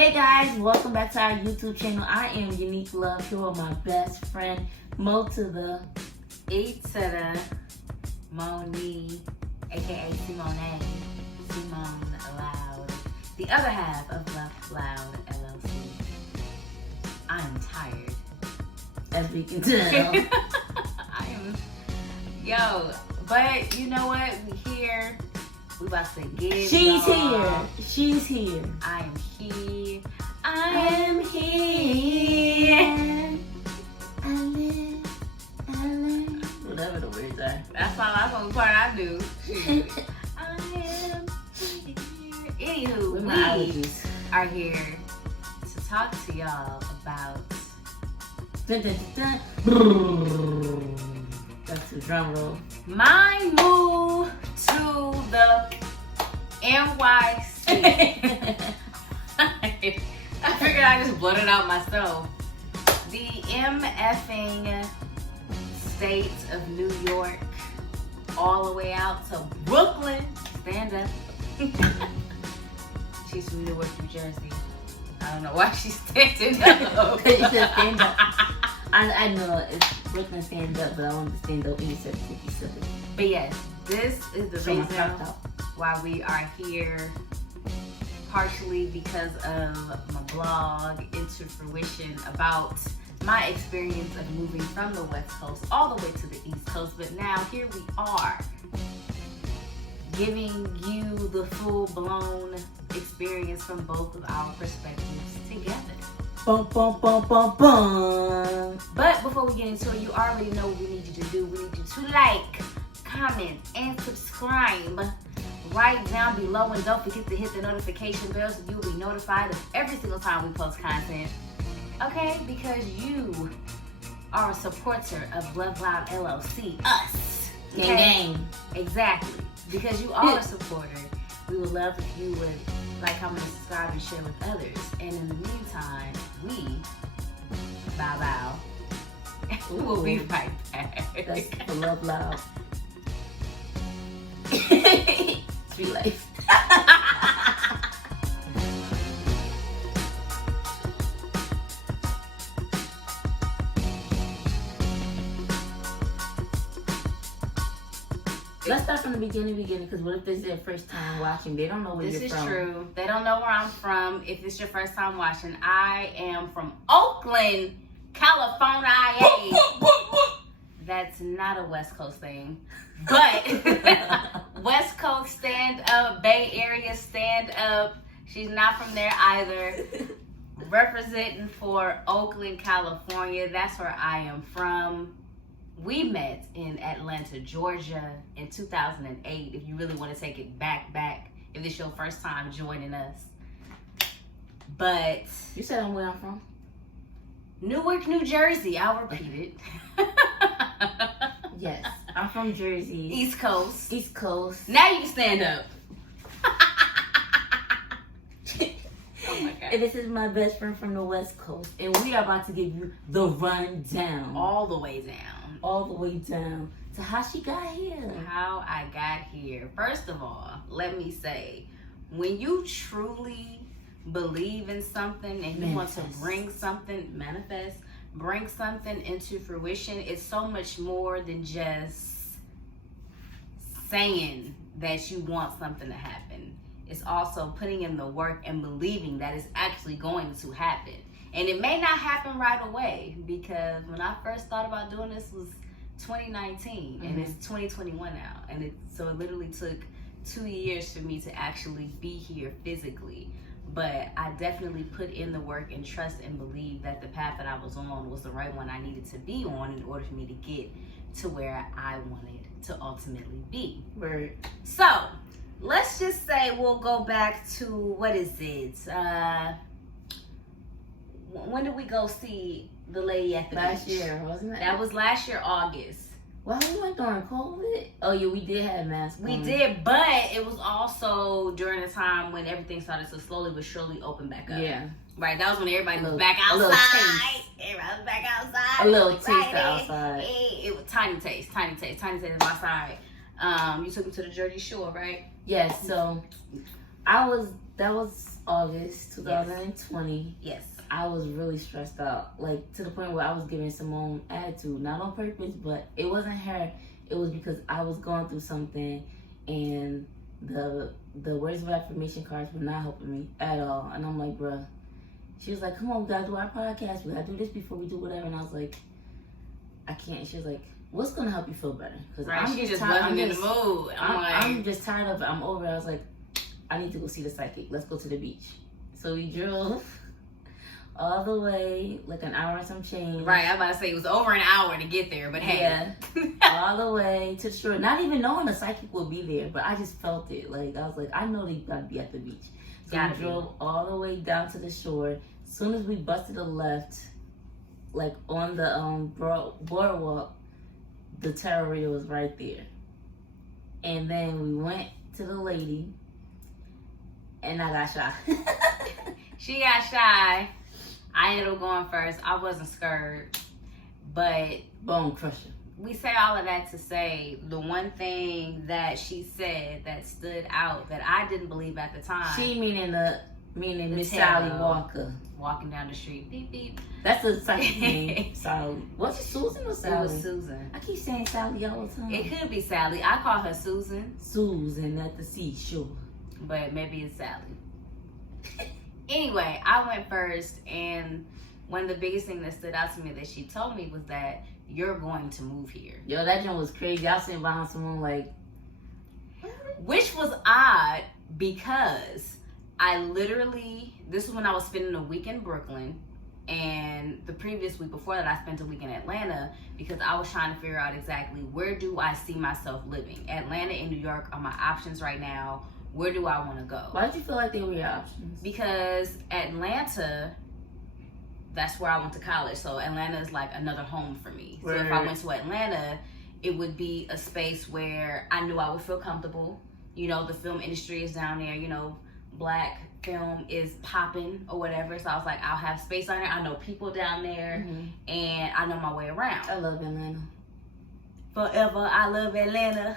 Hey guys, welcome back to our YouTube channel. I am Unique Love, here with my best friend, Mo to the E to the Moni, aka Simone LoveLoudd, the other half of LoveLoudd LLC. I am tired. As we can tell. But you know what? We here. We about to give. She's here. She's here. I am here. I am here. I live. Whatever the words are. That's the only part I do. I am here. Anywho, we are here to talk to y'all about. Dun, dun, dun, dun. That's the drum roll. My move to the NYC. I figured I just blurted out myself. The MFing state of New York, all the way out to Brooklyn. Stand up. She's from Newark, New Jersey. I don't know why she's standing up. You said stand up. I know it's Brooklyn stand up, but I want to stand up when you said 57. But yes, this is the reason why we are here. Partially because of my blog, Into Fruition, about my experience of moving from the West Coast all the way to the East Coast. But now here we are, giving you the full-blown experience from both of our perspectives together. Bum, bum, bum, bum, bum. But before we get into it, you already know what we need you to do. We need you to like, comment, and subscribe right down below. And don't forget to hit the notification bell so you'll be notified of every single time we post content. Okay? Because you are a supporter of LoveLoudd LLC. Us. Gang, Okay? gang. Exactly. Because you are a supporter. We would love if you would like, comment, subscribe, and share with others. And in the meantime, we bow. We'll be right back. That's for LoveLoudd. Sweet life. Let's start from the beginning, because what if this is their first time watching? They don't know where you're from. This is true. They don't know where I'm from. If it's your first time watching, I am from Oakland, California. That's not a West Coast thing. But West Coast stand up, Bay Area stand up. She's not from there either. Representing for Oakland, California. That's where I am from. We met in Atlanta, Georgia in 2008. If you really want to take it back, if this is your first time joining us. But You said where I'm from? Newark, New Jersey. I'll repeat it. Yes, I'm from Jersey. East Coast. East Coast. Now you can stand up. Oh my God. And this is my best friend from the West Coast, and we are about to give you the rundown. All the way down. All the way down to how she got here. How I got here. First of all, let me say, when you truly believe in something and you want to bring something into fruition, it's so much more than just saying that you want something to happen. It's also putting in the work and believing that it's actually going to happen. And it may not happen right away, because when I first thought about doing this was 2019 and it's 2021 now. And so it literally took 2 years for me to actually be here physically. But I definitely put in the work and trust and believe that the path that I was on was the right one I needed to be on in order for me to get to where I wanted to ultimately be. Word. So let's just say we'll go back to, what is it? When did we go see the lady at the Last beach? year, wasn't it? That was last year, August. Well, we went during COVID. Oh yeah, we did have masks. We did, but it was also during the time when everything started to slowly but surely open back up. Yeah. Right, that was when everybody was back outside. Everybody was back outside. A little taste outside. It was tiny taste on my side. You took me to the Jersey Shore, right? Yes. So I was that was August 2020. Yes. I was really stressed out, like to the point where I was giving Simone attitude, not on purpose, but it wasn't her. It was because I was going through something, and the words of affirmation cards were not helping me at all. And I'm like, bruh. She was like, come on, we gotta do our podcast. We gotta do this before we do whatever. And I was like, I can't. She was like, what's gonna help you feel better? Because I'm she just tired. wasn't in the mood. I'm just tired of it. I'm over it. I was like, I need to go see the psychic. Let's go to the beach. So we drove all the way, like an hour and some change. Right, I'm about to say it was over an hour to get there, but hey. Yeah. All the way to the shore. Not even knowing the psychic would be there, but I just felt it. Like, I was like, I know they gotta be at the beach. So we drove all the way down to the shore. As soon as we busted a left, like on the boardwalk, the tarot reader was right there. And then we went to the lady, and I got shy. She got shy. I ended up going first. I wasn't scared, but bone crusher. We say all of that to say the one thing that she said that stood out that I didn't believe at the time. She meaning Miss Sally Walker. Walking down the street, beep beep. That's the psychic name. Sally. Was it Susan or Sally? It was Susan. I keep saying Sally all the time. It could be Sally. I call her Susan. Susan at the seashore. But maybe it's Sally. Anyway, I went first, and one of the biggest things that stood out to me that she told me was that you're going to move here. Yo, that joint was crazy. I was sitting behind someone like... Which was odd because I literally... This was when I was spending a week in Brooklyn, and the previous week before that I spent a week in Atlanta because I was trying to figure out exactly where do I see myself living. Atlanta and New York are my options right now. Where do I want to go? Why did you feel like they were your options? Because Atlanta, that's where I went to college. So Atlanta is like another home for me. Right. So if I went to Atlanta, it would be a space where I knew I would feel comfortable. You know, the film industry is down there. You know, black film is popping or whatever. So I was like, I'll have space on there. I know people down there, and I know my way around. I love Atlanta. Forever, I love Atlanta.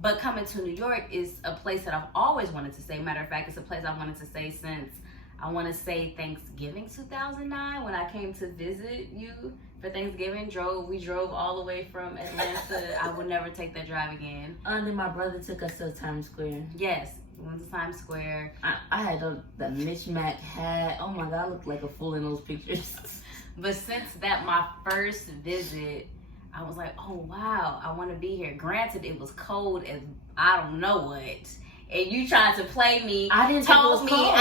But coming to New York is a place that I've always wanted to stay. Matter of fact, it's a place I wanted to stay since, I want to say Thanksgiving 2009 when I came to visit you for Thanksgiving. We drove all the way from Atlanta. I would never take that drive again. And then my brother took us to Times Square. Yes, we went to Times Square. I had the mismatch hat. Oh my God, I looked like a fool in those pictures. But since that, my first visit, I was like, oh wow, I want to be here. Granted, it was cold as I don't know what. And you tried to play me. I didn't think it was cold.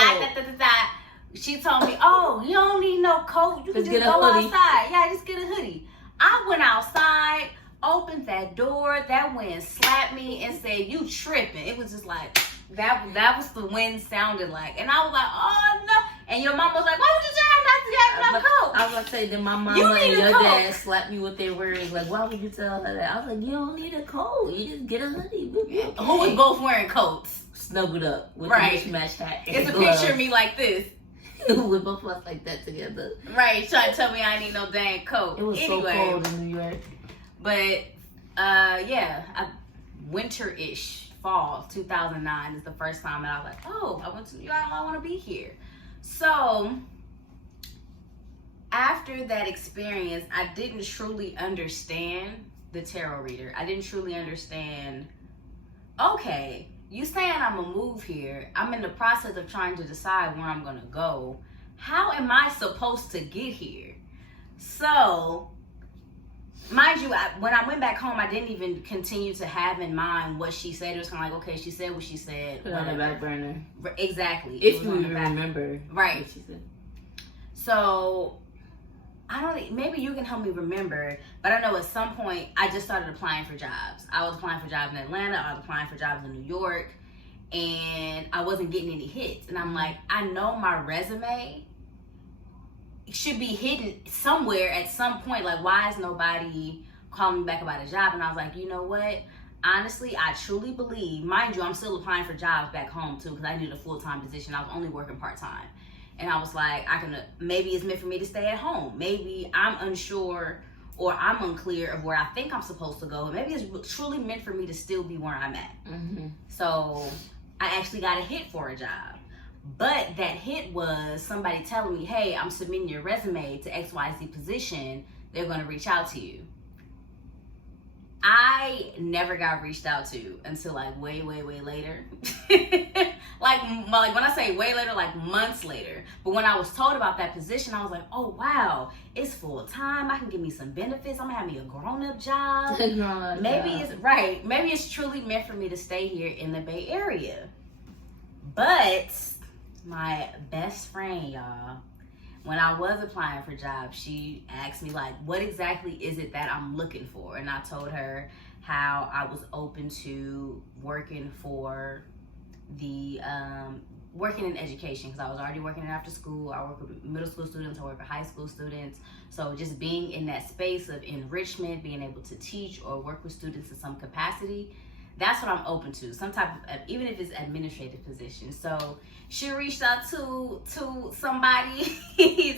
She told me, oh, you don't need no coat. You can just go outside. Yeah, just get a hoodie. I went outside, opened that door. That wind slapped me and said, you tripping. It was just like, that was the wind sounded like. And I was like, oh no. And your mom was like, why would you try not to have no coat? I was about to say that my mama and your dad slapped me with their words. Like, why would you tell her that? I was like, you don't need a coat. You just get a hoodie. Okay. Who was both wearing coats? Snuggled up with a mismatched hat. It's a picture of me like this. With both of us like that together. Right, trying to tell me I need no dang coat. It was so cold in New York. But, winter-ish, fall 2009 is the first time that I was like, oh, I went to New York, I want to be here. So, after that experience, I didn't truly understand the tarot reader. I didn't truly understand, okay, you saying I'm gonna move here. I'm in the process of trying to decide where I'm gonna go. How am I supposed to get here? So, mind you, when I went back home, I didn't even continue to have in mind what she said. It was kind of like, okay, she said what she said. Put it on the back burner. Exactly. If you even remember. Right. What she said. So, maybe you can help me remember, but I know at some point I just started applying for jobs. I was applying for jobs in Atlanta, I was applying for jobs in New York, and I wasn't getting any hits. And I'm like, I know my resume should be hidden somewhere at some point. Like, why is nobody calling me back about a job? And I was like, you know what? Honestly, I truly believe, mind you, I'm still applying for jobs back home too because I needed a full-time position. I was only working part-time. And I was like, maybe it's meant for me to stay at home. Maybe I'm unsure or I'm unclear of where I think I'm supposed to go. Maybe it's truly meant for me to still be where I'm at. So I actually got a hit for a job. But that hit was somebody telling me, hey, I'm submitting your resume to XYZ position. They're going to reach out to you. I never got reached out to until like way later. like when I say way later, like months later. But when I was told about that position, I was like, oh wow, it's full time. I can give me some benefits. I'm gonna have me a grown-up job. Maybe it's truly meant for me to stay here in the Bay Area. But my best friend, y'all, when I was applying for jobs, she asked me, like, what exactly is it that I'm looking for? And I told her how I was open to working for the, working in education, because I was already working after school. I work with middle school students, I work with high school students. So just being in that space of enrichment, being able to teach or work with students in some capacity, that's what I'm open to. Some type of, even if it's administrative position. So she reached out to somebody,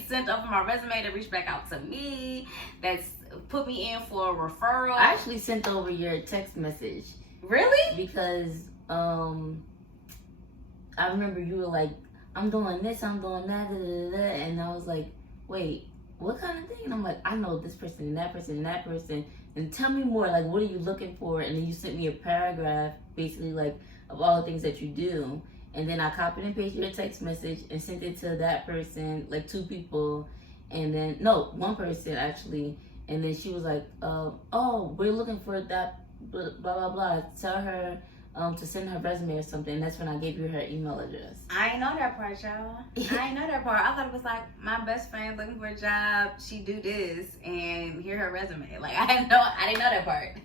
sent over my resume to reach back out to me. That's put me in for a referral. I actually sent over your text message. Really? Because I remember you were like, I'm doing this, I'm doing that, and I was like, wait, what kind of thing? And I'm like, I know this person and that person and that person. And tell me more, like, what are you looking for? And then you sent me a paragraph, basically, like, of all the things that you do. And then I copied and pasted your text message and sent it to that person, like 2 people. And then, no, 1 person, actually. And then she was like, oh, we're looking for that, blah, blah, blah. Tell her to send her resume or something. And that's when I gave you her email address. I ain't know that part, y'all. I ain't know that part. I thought it was like my best friend looking for a job. She do this and hear her resume. Like I didn't know that part.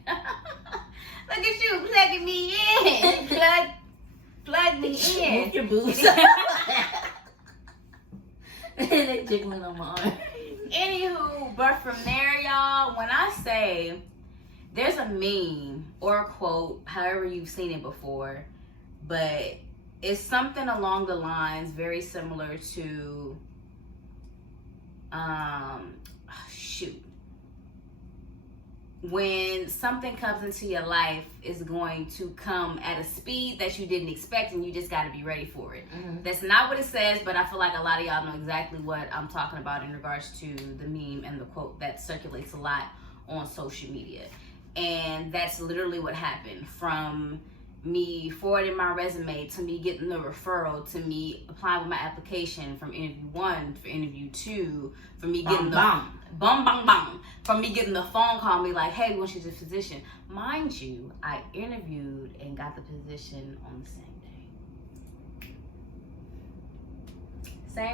Look at you plugging me in. Plug me in. Move your boobs. They jiggling on my arm. Anywho, but from there, y'all, when I say there's a meme or a quote, however you've seen it before, but it's something along the lines very similar to, when something comes into your life, is going to come at a speed that you didn't expect, and you just got to be ready for it. Mm-hmm. That's not what it says, but I feel like a lot of y'all know exactly what I'm talking about in regards to the meme and the quote that circulates a lot on social media. And that's literally what happened, from me forwarding my resume to me getting the referral to me applying with my application, from interview 1 for interview 2, from me getting from me getting the phone call, me like, hey, we want you to the position. Mind you, I interviewed and got the position on the same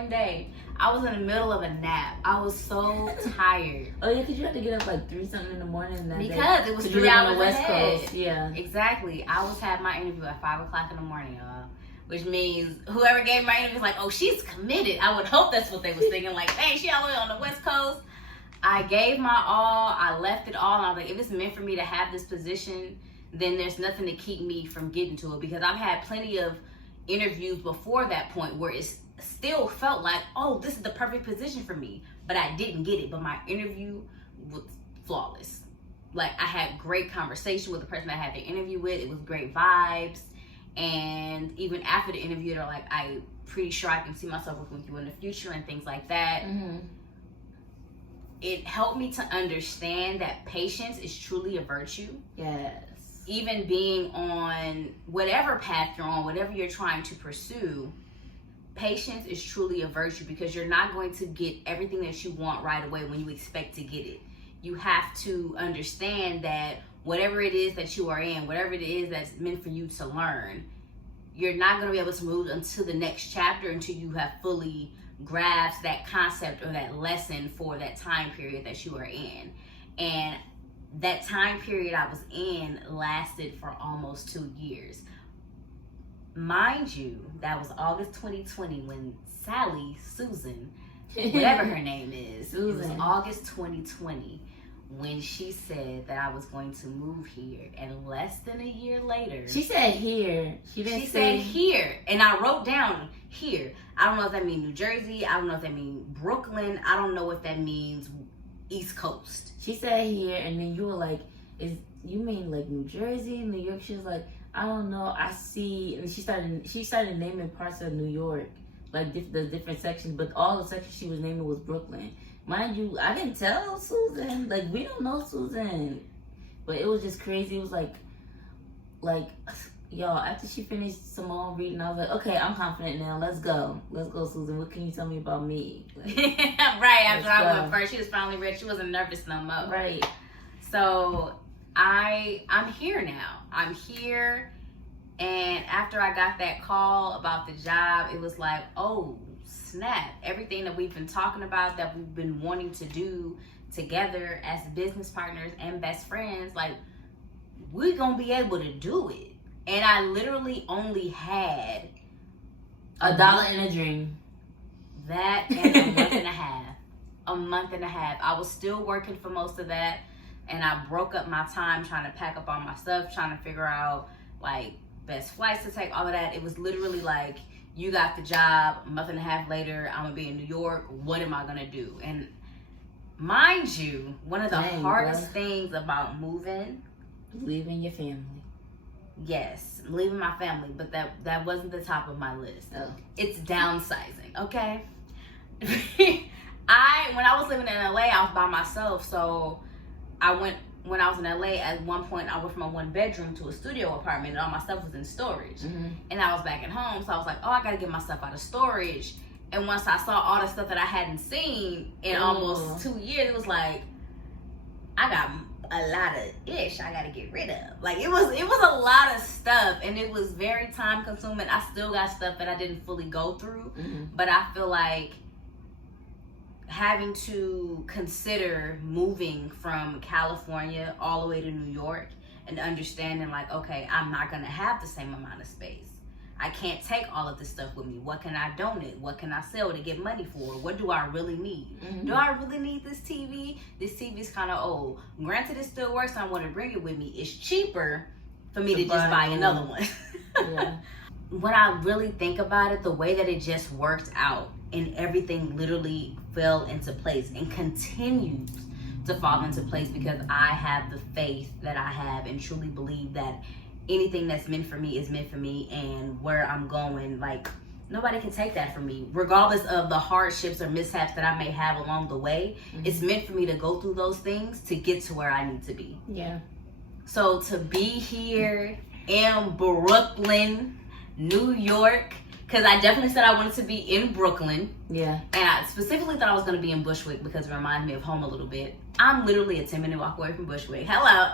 day. I was in the middle of a nap. I was so tired. Oh yeah, because you had to get up like 3 something in the morning that because day. It was 3 hours on the West ahead. Coast. Yeah, exactly. I was having my interview at 5 o'clock in the morning, y'all. Which means whoever gave my interview was like, oh, she's committed. I would hope that's what they was thinking. Like, hey, she all the way on the West Coast. I gave my all. I left it all. And I was like, if it's meant for me to have this position, then there's nothing to keep me from getting to it. Because I've had plenty of interviews before that point where it's still felt like, oh, this is the perfect position for me, but I didn't get it. But my interview was flawless. Like, I had great conversation with the person I had the interview with. It was great vibes. And even after the interview, they're like, I'm pretty sure I can see myself working with you in the future and things like that. Mm-hmm. It helped me to understand that patience is truly a virtue. Yes. Even being on whatever path you're on, whatever you're trying to pursue, patience is truly a virtue, because you're not going to get everything that you want right away when you expect to get it. You have to understand that whatever it is that you are in, whatever it is that's meant for you to learn, you're not going to be able to move until the next chapter until you have fully grasped that concept or that lesson for that time period that you are in. And that time period I was in lasted for almost 2 years. Mind you, that was August 2020 when Susan, whatever her name is, it was August 2020 when she said that I was going to move here. And less than a year later, she said here. She said here. And I wrote down here. I don't know if that means New Jersey. I don't know if that means Brooklyn. I don't know if that means East Coast. She said here, and then you were like, you mean like New Jersey, New York? She was like, I don't know. I see. And she started naming parts of New York. like the different sections, but all the sections she was naming was Brooklyn. Mind you, I didn't tell Susan. Like, we don't know Susan. But it was just crazy. It was like, y'all, after she finished Simone reading, I was like, okay, I'm confident now. Let's go, Susan. What can you tell me about me? Like, right, after I went first, she was finally ready. She wasn't nervous no more. Right. So, I'm here now. I'm here. And after I got that call about the job, it was like, oh, snap. Everything that we've been talking about, that we've been wanting to do together as business partners and best friends, like, we're going to be able to do it. And I literally only had $1 in a dream. That and a month and a half. A month and a half. I was still working for most of that. And I broke up my time trying to pack up all my stuff, trying to figure out, like, best flights to take, all of that. It was literally like, you got the job, a month and a half later, I'm gonna be in New York, what am I gonna do? And mind you, one of the hardest things about moving, leaving your family. Yes, leaving my family, but that wasn't the top of my list. Oh. It's downsizing, okay? When I was living in LA, I was by myself, so when I was in LA, at one point, I went from a 1-bedroom to a studio apartment, and all my stuff was in storage. Mm-hmm. And I was back at home, so I was like, oh, I gotta get my stuff out of storage. And once I saw all the stuff that I hadn't seen in almost 2 years, it was like, I got a lot of ish I gotta get rid of. Like, it was a lot of stuff, and it was very time consuming. I still got stuff that I didn't fully go through, but I feel like having to consider moving from California all the way to New York and understanding, like, okay, I'm not going to have the same amount of space. I can't take all of this stuff with me. What can I donate? What can I sell to get money for? What do I really need? Do I really need this TV? This TV is kind of old. Granted, it still works. I want to bring it with me. It's cheaper for me to just buy another one. Yeah. When I really think about it, the way that it just worked out, and everything literally fell into place and continues to fall into place, because I have the faith that I have and truly believe that anything that's meant for me is meant for me, and where I'm going, like, nobody can take that from me, regardless of the hardships or mishaps that I may have along the way. It's meant for me to go through those things to get to where I need to be. Yeah. So to be here in Brooklyn, New York, because I definitely said I wanted to be in Brooklyn. Yeah. And I specifically thought I was going to be in Bushwick because it reminded me of home a little bit. I'm literally a 10-minute walk away from Bushwick. Hello.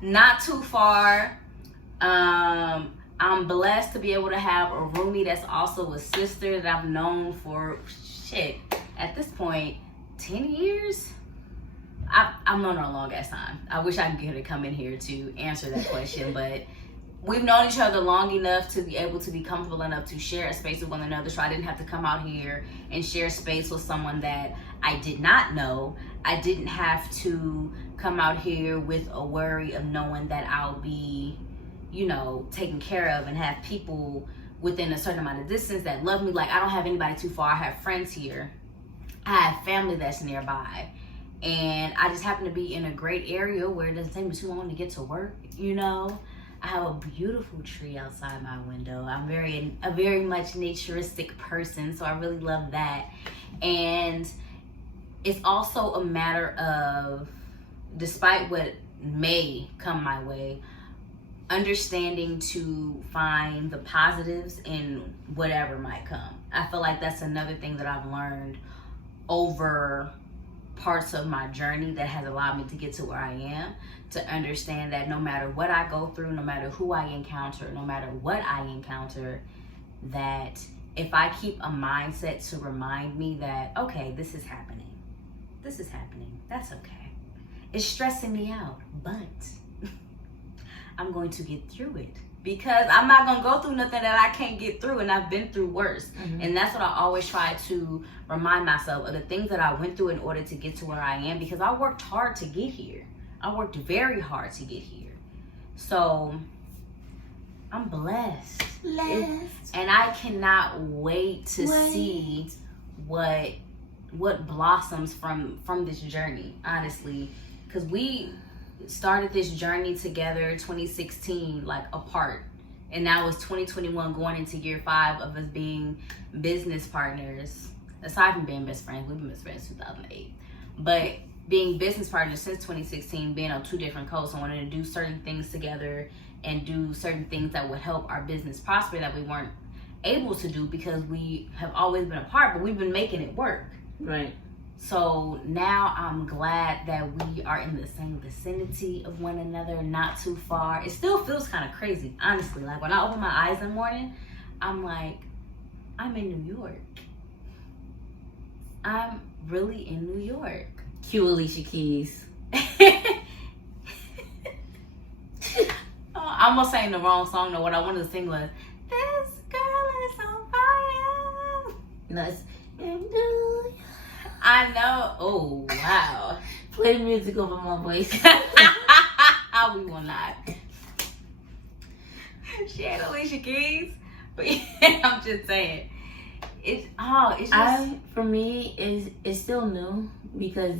Not too far. I'm blessed to be able to have a roomie that's also a sister that I've known for, at this point, 10 years? I've known her a long ass time. I wish I could get her to come in here to answer that question, but we've known each other long enough to be able to be comfortable enough to share a space with one another, so I didn't have to come out here and share space with someone that I did not know. I didn't have to come out here with a worry of knowing that I'll be, taken care of and have people within a certain amount of distance that love me. Like, I don't have anybody too far. I have friends here. I have family that's nearby. And I just happen to be in a great area where it doesn't take me too long to get to work, I have a beautiful tree outside my window. I'm a very much naturistic person, so I really love that. And it's also a matter of, despite what may come my way, understanding to find the positives in whatever might come. I feel like that's another thing that I've learned over parts of my journey that has allowed me to get to where I am, to understand that no matter what I go through, no matter who I encounter, no matter what I encounter, that if I keep a mindset to remind me that, okay, this is happening, that's okay. It's stressing me out, but I'm going to get through it, because I'm not going to go through nothing that I can't get through, and I've been through worse. And that's what I always try to remind myself of, the things that I went through in order to get to where I am, because I worked hard to get here. I worked very hard to get here. So I'm blessed. And I cannot wait to see what blossoms from this journey, honestly, because we started this journey together 2016, like, apart, And now it's 2021 going into year 5 of us being business partners. Aside from being best friends, we've been best friends since 2008. But being business partners since 2016, being on 2 different coasts, and wanting to do certain things together and do certain things that would help our business prosper that we weren't able to do because we have always been apart, but we've been making it work. Right. So now I'm glad that we are in the same vicinity of one another, not too far. It still feels kind of crazy, honestly. Like when I open my eyes in the morning, I'm like, I'm in New York. I'm really in New York. Cue Alicia Keys. I almost sang the wrong song though. What I wanted to sing was, this girl is on fire. Nice. And do I know. Oh, wow. play the music over my voice. We will not. She had Alicia Keys. But yeah, I'm just saying. It's just... for me, it's still new because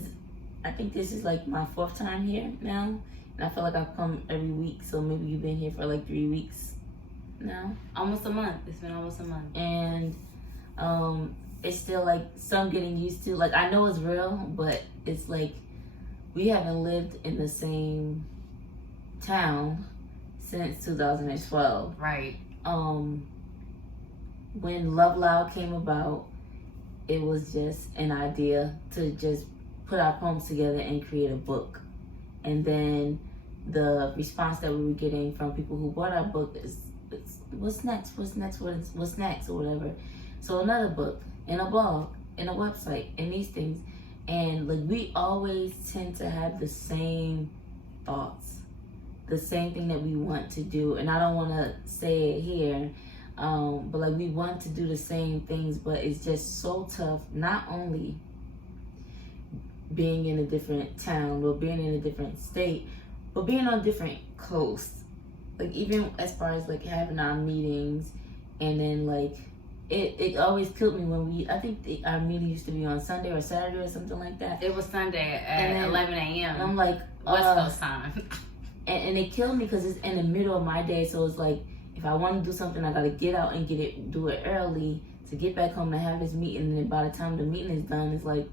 I think this is like my 4th time here now. And I feel like I've come every week. So maybe you've been here for like 3 weeks now. Almost a month. It's been almost a month. And it's still like some getting used to. Like I know it's real, but it's like we haven't lived in the same town since 2012. Right. When LoveLoudd came about, it was just an idea to just put our poems together and create a book. And then the response that we were getting from people who bought our book is, what's next, what's next, what's next, or whatever. So another book, and a blog, and a website, and these things. And like we always tend to have the same thoughts, the same thing that we want to do. And I don't want to say it here, but like we want to do the same things, but it's just so tough, not only being in a different town or being in a different state, but being on different coasts. Like even as far as like having our meetings, and then like it always killed me when I think our meeting used to be on Sunday or Saturday or something like that. It was Sunday at 11 a.m. And I'm like, West Coast time. and it killed me because it's in the middle of my day, so it's like if I want to do something, I gotta get out and do it early to get back home and have this meeting. And then by the time the meeting is done, it's like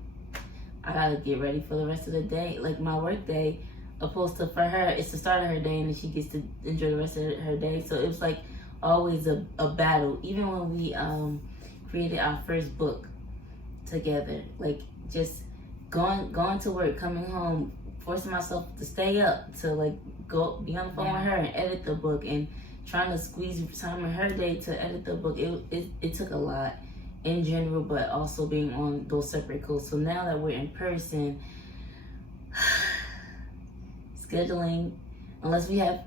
I gotta get ready for the rest of the day, like my work day. Opposed to for her, it's the start of her day, and then she gets to enjoy the rest of her day. So it was like always a battle. Even when we created our first book together, like just going to work, coming home, forcing myself to stay up to like go be on the phone with her and edit the book, and trying to squeeze time in her day to edit the book. It took a lot in general, but also being on those separate coasts. So now that we're in person, scheduling, unless we have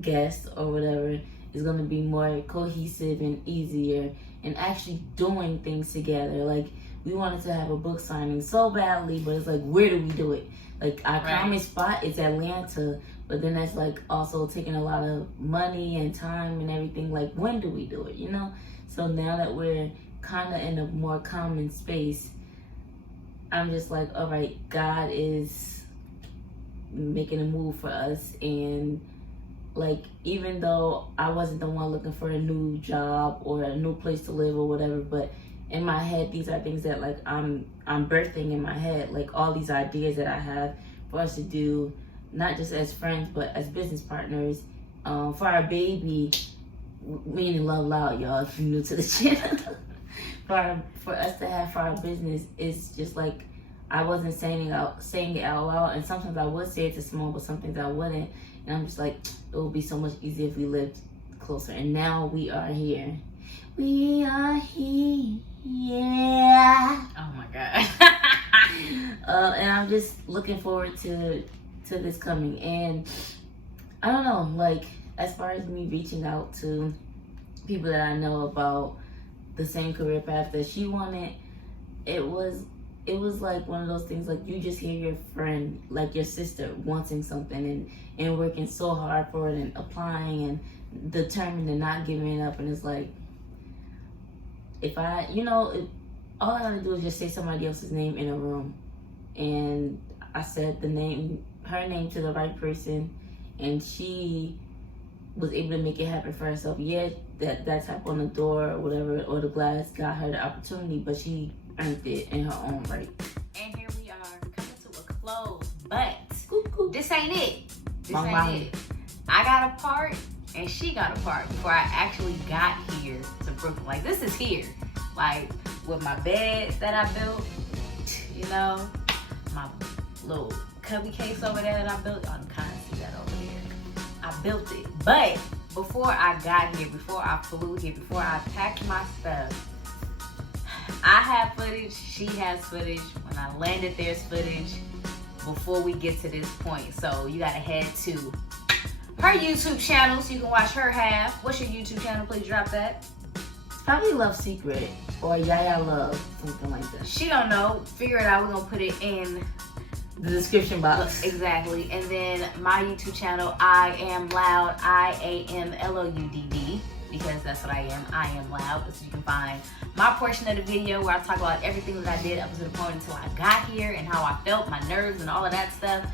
guests or whatever, is going to be more cohesive and easier, and actually doing things together. Like we wanted to have a book signing so badly, but it's like, where do we do it? Like our common spot is Atlanta, but then that's like also taking a lot of money and time and everything. Like when do we do it, you know? So now that we're kind of in a more common space, I'm just like, all right, God is making a move for us. And like even though I wasn't the one looking for a new job or a new place to live or whatever, but in my head these are things that like I'm birthing in my head, like all these ideas that I have for us to do, not just as friends but as business partners, for our baby, meaning LoveLoudd, y'all, if you're new to the channel. for us to have for our business, it's just like I wasn't saying it out loud, and sometimes I would say it to Simone, but some things I wouldn't. And I'm just like, it would be so much easier if we lived closer. And now we are here. We are here. Yeah. Oh my God. And I'm just looking forward to this coming. And I don't know, like as far as me reaching out to people that I know about the same career path that she wanted, it was like one of those things, like you just hear your friend, like your sister, wanting something and working so hard for it and applying and determined and not giving up. And it's like, if I, all I gotta do is just say somebody else's name in a room. And I said her name to the right person, and she was able to make it happen for herself. Yeah, that tap on the door or whatever, or the glass got her the opportunity, but she earned it in her own right. And here we are coming to a close. But this ain't it. This Long ain't line. it. I got a part and she got a part before I actually got here to Brooklyn. Like, this is here. Like, with my bed that I built, you know, my little cubby case over there that I built. Y'all can kind of see that over there. I built it. But before I got here, before I flew here, before I packed my stuff, I have footage, she has footage. When I landed, there's footage before we get to this point. So you gotta head to her YouTube channel so you can watch her half. What's your YouTube channel? Please drop that. It's probably Love Secret or Yaya Love, something like that. She don't know. Figure it out. We're gonna put it in The description box. exactly. And then my YouTube channel, I Am Loud, IAMLOUDD, because that's what I am. I am loud. So you can find my portion of the video where I talk about everything that I did up to the point until I got here and how I felt, my nerves and all of that stuff.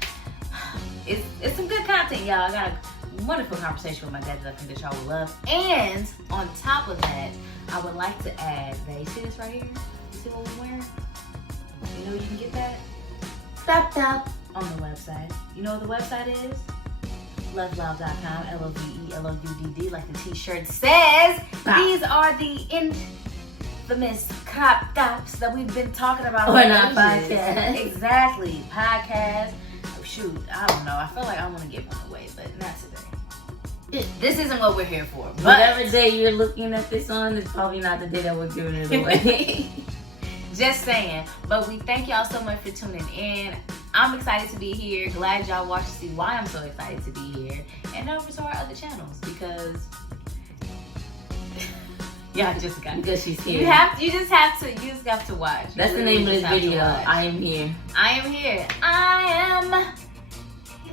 It's some good content, y'all. I got a wonderful conversation with my dad that I think that y'all will love. And on top of that, I would like to add, babe, see this right here? You see what we're wearing? You know you can get that? Stop. On the website. You know what the website is? LoveLoudd.com, LOVELOUDD, like the t-shirt says. Stop. These are the infamous crop tops that we've been talking about. On for our ages. podcast. Exactly. Podcast. Oh, shoot, I don't know. I feel like I want to give one away, but not today. This isn't what we're here for. But Whatever day you're looking at this on is probably not the day that we're giving it away. just saying. But we thank y'all so much for tuning in. I'm excited to be here. Glad y'all watched to see why I'm so excited to be here. And over to our other channels because y'all just got Because she's here. you just have to watch. That's the name of this video. I am here. I am here. I am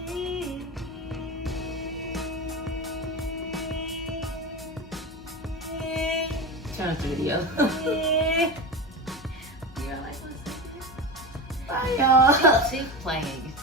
here. Turn off the video. You don't like what's Bye, y'all. She's playing.